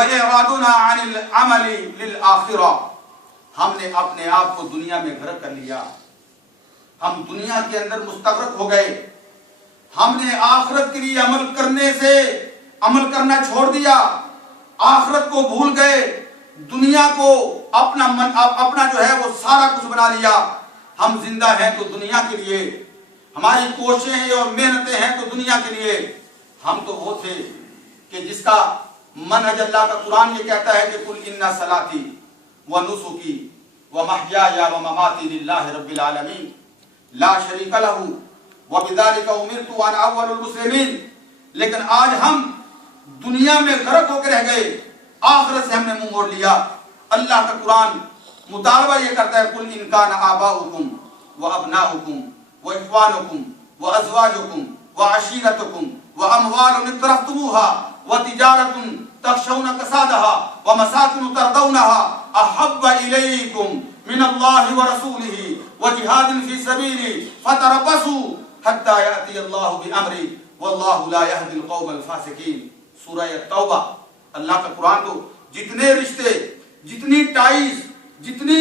وَإِعْرَاضُنَا عَنِ الْعَمَلِ لِلْآخِرَةِ، ہم نے اپنے آپ کو دنیا میں غرق کر لیا، ہم دنیا کے اندر مستغرق ہو گئے، ہم نے آخرت کے لیے عمل کرنا چھوڑ دیا، آخرت کو بھول گئے، دنیا کو اپنا جو ہے وہ سارا کچھ بنا لیا۔ ہم زندہ ہیں تو دنیا کے لیے، ہماری کوششیں اور محنتیں ہیں تو دنیا کے لیے۔ ہم تو وہ تھے کہ جس کا منہج اللہ کا قرآن یہ کہتا ہے کہ قُلْ إِنَّ صَلَاتِي وَنُسُكِي وَمَحْيَايَ وَمَمَاتِي لِلَّهِ رَبِّ الْعَالَمِينَ لا شریک لہ وبذالک امرت وانا اول المسلمین۔ لیکن آج ہم دنیا میں غرق ہو کے رہ گئے، آخرت سے ہم نے منہ موڑ لیا۔ اللہ کا قرآن مطالبہ یہ کرتا ہے قل ان کان آباؤکم وابناؤکم واخوانکم وازواجکم وعشیرتکم واموال اقترفتموها وتجارۃ تخشون کسادها ومساکن ترضونها احب الیکم من اللہ ورسولہ وجہاد فی سبیلہ فتربصوا حتی یأتی اللہ بامرہ واللہ لا یہدی القوم الفاسقین۔ سورہ توبہ۔ اللہ کا قرآن تو جتنے رشتے، جتنی ٹائز، جتنی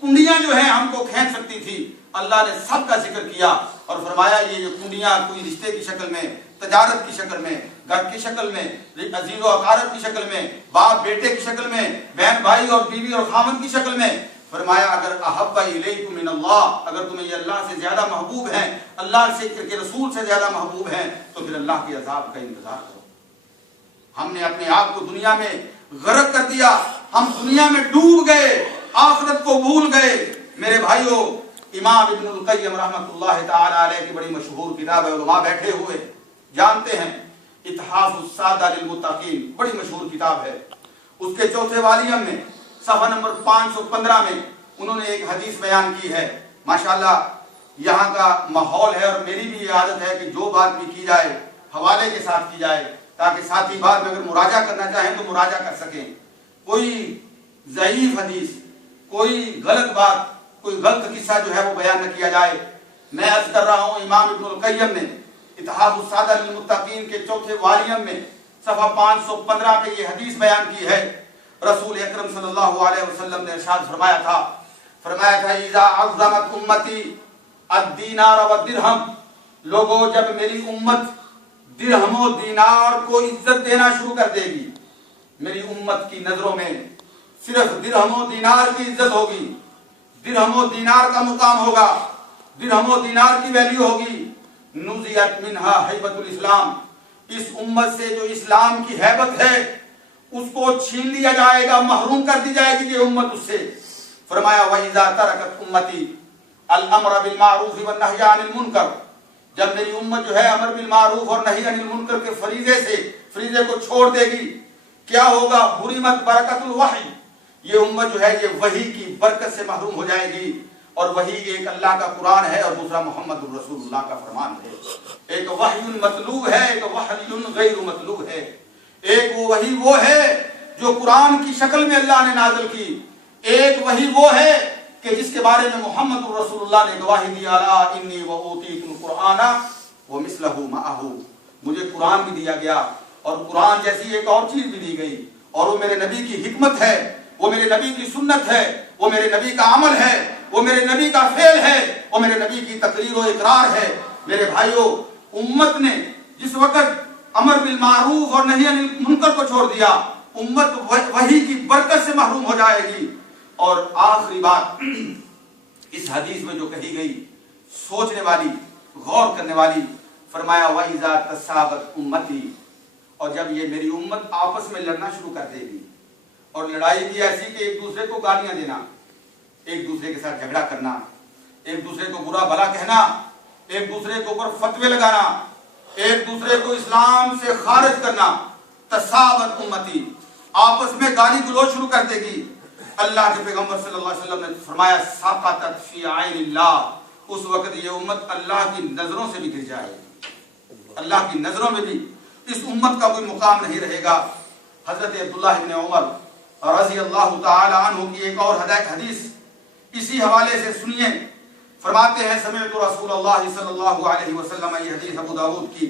کنڈیاں جو ہیں ہم کو کھینچ سکتی تھی، اللہ نے سب کا ذکر کیا اور فرمایا یہ کنڈیاں کوئی رشتے کی شکل میں، تجارت کی شکل میں، گھر کی شکل میں، عزیز و اقارب کی شکل میں، باپ بیٹے کی شکل میں، بہن بھائی اور بیوی اور خامن کی شکل میں۔ فرمایا اگر احب الیکم من اللہ، اگر تمہیں یہ اللہ سے زیادہ محبوب ہیں، اللہ سے کے رسول سے زیادہ محبوب ہیں، تو پھر اللہ کے عذاب کا انتظار کرو۔ ہم نے اپنے آپ کو دنیا میں غرق کر دیا، ہم دنیا میں ڈوب گئے، آخرت کو بھول گئے۔ میرے بھائیوں، امام ابن القیم رحمۃ اللہ تعالی علیہ کی بڑی مشہور کتاب ہے، علماء بیٹھے ہوئے جانتے ہیں، اتحاف السادہ للمتقین، بڑی مشہور کتاب ہے۔ اس کے چوتھے والیوم میں صفحہ نمبر 515 میں انہوں نے ایک حدیث بیان کی ہے۔ ماشاءاللہ یہاں کا ماحول ہے اور میری بھی یہ عادت ہے کہ جو بات بھی کی جائے حوالے کے ساتھ کی جائے، تاکہ ساتھی بعد میں اگر مراجعہ کرنا چاہیں تو مراجعہ کر سکیں۔ کوئی ضعیف حدیث، کوئی غلط بات، کوئی غلط قصہ جو ہے وہ بیان نہ کیا جائے۔ میں عرض کر رہا ہوں، امام ابن القیم نے اتحاف السادہ للمتقین کے چوتھے والیوم میں صفحہ 515 پہ یہ حدیث بیان کی ہے۔ رسول اکرم صلی اللہ علیہ وسلم نے ارشاد فرمایا تھا اذا عظمت امتی الدینار والدرہم، لوگوں جب میری امت درہم و دینار کو عزت دینا شروع کر دے گی، میری امت کی نظروں میں صرف درہم و دینار کی عزت ہوگی، درہم و دینار کا مقام ہوگا، درہم و دینار کی ویلیو ہوگی، نزیت منہا ہیبت الاسلام، اس امت سے جو اسلام کی ہیبت ہے اس کو چھین لیا جائے گا، محروم کر دی جائے گی یہ امت اس سے۔ فرمایا وَإِذَا تَرَكَتْ أُمَّتِي الْأَمْرَ بِالْمَعْرُوفِ وَالنَّهْيَ عَنِ الْمُنْكَرِ، جب میری امت جو ہے امر بالمعروف اور نہی عن المنکر کے فریضے کو چھوڑ دے گی، کیا ہوگا؟ حرمت برکت الوحی، یہ امت جو ہے یہ وحی کی برکت سے محروم ہو جائے گی۔ اور وحی ایک اللہ کا قرآن ہے اور دوسرا محمد الرسول اللہ کا فرمان ہے۔ ایک وحی مطلوب ہے، ایک وحی غیر مطلوب ہے۔ ایک وحی وہ ہے جو قرآن کی شکل میں اللہ نے نازل کی، ایک وحی وہ ہے کہ جس کے بارے میں محمد رسول اللہ نے گواہی دی، الا انی وأوتیت القرآن ومثلہ معہ، مجھے قرآن بھی دیا گیا اور قرآن جیسی ایک اور چیز بھی دی گئی، اور وہ میرے نبی کی حکمت ہے، وہ میرے نبی کی سنت ہے، وہ میرے نبی کا عمل ہے، وہ میرے نبی کا فعل ہے، وہ میرے نبی کی تقریر و اقرار ہے۔ میرے بھائیوں، امت نے جس وقت امر بالمعروف اور نہی عن المنکر کو چھوڑ دیا، امت وحی کی برکت سے محروم ہو جائے گی۔ اور آخری بات اس حدیث میں جو کہی گئی، سوچنے والی، غور کرنے والی، فرمایا وَإِذَا تَسَابَتْ أُمَّتِي، اور جب یہ میری امت آپس میں لڑنا شروع کر دے گی، اور لڑائی بھی ایسی کہ ایک دوسرے کو گالیاں دینا، ایک دوسرے کے ساتھ جھگڑا کرنا، ایک دوسرے کو برا بھلا کہنا، ایک دوسرے کے اوپر فتوے لگانا، ایک دوسرے کو اسلام سے خارج کرنا، تسابت امتی، آپس میں گالی گلوچ شروع کر دے گی۔ اللہ کے پیغمبر صلی اللہ علیہ وسلم نے فرمایا سقطت فی عین اللہ، اس وقت یہ امت اللہ کی نظروں سے بھی گر جائے گی، اللہ کی نظروں میں بھی اس امت کا کوئی مقام نہیں رہے گا۔ حضرت عبداللہ ابن عمر رضی اللہ تعالی عنہ کی ایک اور حدیث اسی حوالے سے سنیے۔ فرماتے ہیں سمعت رسول اللہ صلی اللہ علیہ وسلم، یہ حدیث ابو داؤد کی،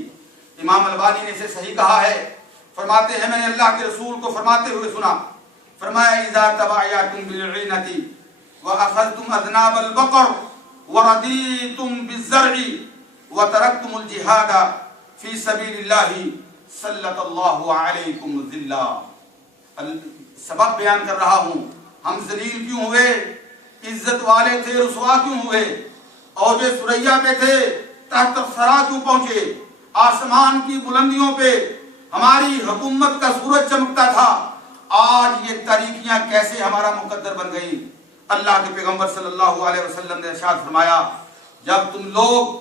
امام البانی نے اسے صحیح کہا ہے۔ فرماتے ہیں میں نے اللہ کے رسول کو فرماتے ہوئے سنا، فرمایا اذا تبایعتم بالعینۃ واخذتم اذناب البقر ورضیتم بالزرع وترکتم الجہاد فی سبیل اللہ سلط اللہ علیکم ذلہ۔ سبب بیان کر رہا ہوں، ہم ذلیل کیوں ہوئے، عزت والے تھے رسوا کیوں ہوئے، اوج ثریا پہ تھے تحت ثرا کیوں پہنچے، آسمان کی بلندیوں پہ ہماری حکومت کا سورج چمکتا تھا، آج یہ تاریکیاں کیسے ہمارا مقدر بن گئی۔ اللہ کے پیغمبر صلی اللہ علیہ وسلم نے ارشاد فرمایا، جب تم لوگ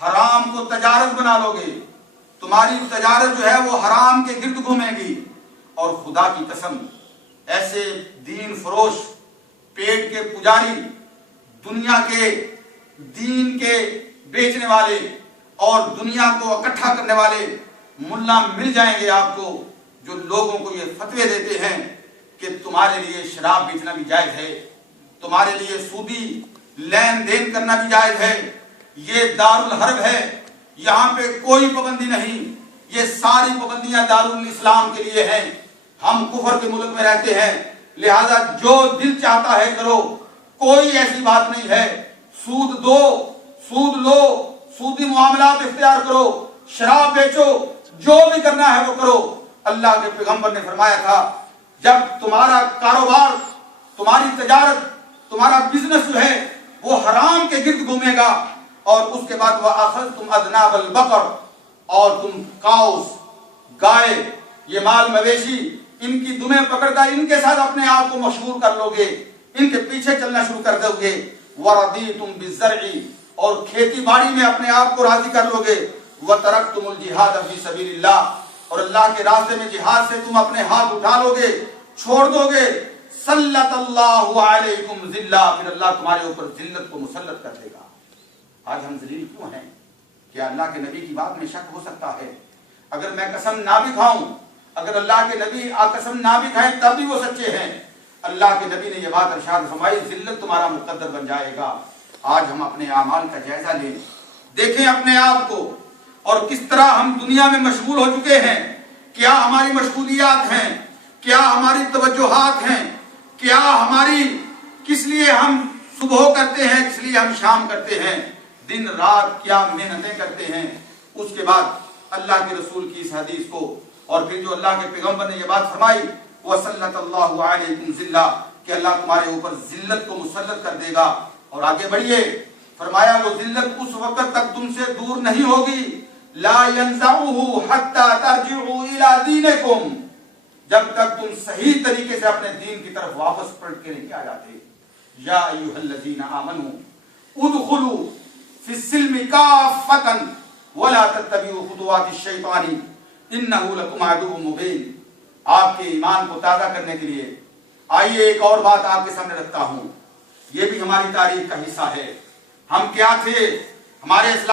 حرام کو تجارت بنا لو گے، تمہاری تجارت جو ہے وہ حرام کے گرد گھومے گی، اور خدا کی قسم ایسے دین فروش، پیٹ کے پجاری، دنیا کے دین کے بیچنے والے اور دنیا کو اکٹھا کرنے والے ملا مل جائیں گے آپ کو، جو لوگوں کو یہ فتوے دیتے ہیں کہ تمہارے لیے شراب بیچنا بھی جائز ہے، تمہارے لیے سودی لین دین کرنا بھی جائز ہے، یہ دارالحرب ہے، یہاں پہ کوئی پابندی نہیں، یہ ساری پابندیاں دارالاسلام کے لیے ہیں۔ ہم کفر کے ملک میں رہتے ہیں، لہذا جو دل چاہتا ہے کرو، کوئی ایسی بات نہیں ہے، سود دو، سود لو، سودی معاملات اختیار کرو، شراب بیچو، جو بھی کرنا ہے وہ کرو۔ اللہ کے پیغمبر نے فرمایا تھا، جب تمہارا کاروبار، تمہاری تجارت، تمہارا بزنس جو ہے وہ حرام کے گرد گھومے گا، اور اس کے بعد وَأَخَذْتُمْ أَذْنَابَ الْبَقَرِ، اور تم کاؤس، گائے، یہ مال مویشی، ان کی دمیں پکڑ کر ان کے ساتھ اپنے آپ کو مشغول کر لو گے، ان کے پیچھے چلنا شروع کر دو گے، وَرَضِيتُمْ بِالزَّرْعِ، اور کھیتی باڑی میں اپنے آپ کو راضی کر لو گے، وَتَرَكْتُمُ الْجِهَادَ فِي سَبِيلِ اللَّهِ، اور اللہ کے راستے میں جہاد سے تم اپنے ہاتھ اٹھا لو گے، چھوڑ دو گے، سلط اللہ علیکم ذلہ، پھر اللہ تمہارے اوپر ذلت کو مسلط کر دے گا۔ آج ہم ذلیل کیوں ہیں؟ کیا اللہ کے نبی کی بات میں شک ہو سکتا ہے؟ اگر میں قسم نہ بھی کھاؤں، اگر اللہ کے نبی قسم نہ بھی کھائیں تب بھی وہ سچے ہیں۔ اللہ کے نبی نے یہ بات ارشاد فرمائی، ذلت تمہارا مقدر بن جائے گا۔ آج ہم اپنے اعمال کا جائزہ لیں، دیکھیں اپنے آپ کو، اور کس طرح ہم دنیا میں مشغول ہو چکے ہیں، کیا ہماری مشغولیات ہیں، کیا ہماری توجہات ہیں، کیا ہماری، کس لیے ہم صبح کرتے ہیں، کس لیے ہم شام کرتے ہیں، دن رات کیا محنتیں کرتے ہیں۔ اس کے بعد اللہ کے رسول کی اس حدیث کو، اور پھر جو اللہ کے پیغمبر نے یہ بات فرمائی، وَسَلَّطَ اللَّهُ عَلَيْكُمْ ذِلَّةً، کہ اللہ تمہارے اوپر ذلت کو مسلط کر دے گا۔ اور آگے بڑھیے، فرمایا وہ ذلت اس وقت تک تم سے دور نہیں ہوگی، لَا يَنزَعُهُ حَتَّى تَرْجِعُوا إِلَىٰ دِينِكُمْ، جب تک تم صحیح طریقے سے اپنے دین کی طرف واپس پلٹ کے نہیں آ جاتے۔ یا ایھا الذین آمنوا ادخلوا فی السلم کافۃ ولا تتبعوا خطوات الشیطان انہ لکم عدو مبین۔ آپ کے ایمان کو تازہ کرنے کے لیے آئیے ایک اور بات آپ کے سامنے رکھتا ہوں، یہ بھی ہماری تاریخ کا حصہ ہے۔ ہم کیا تھے، ہمارے اسلام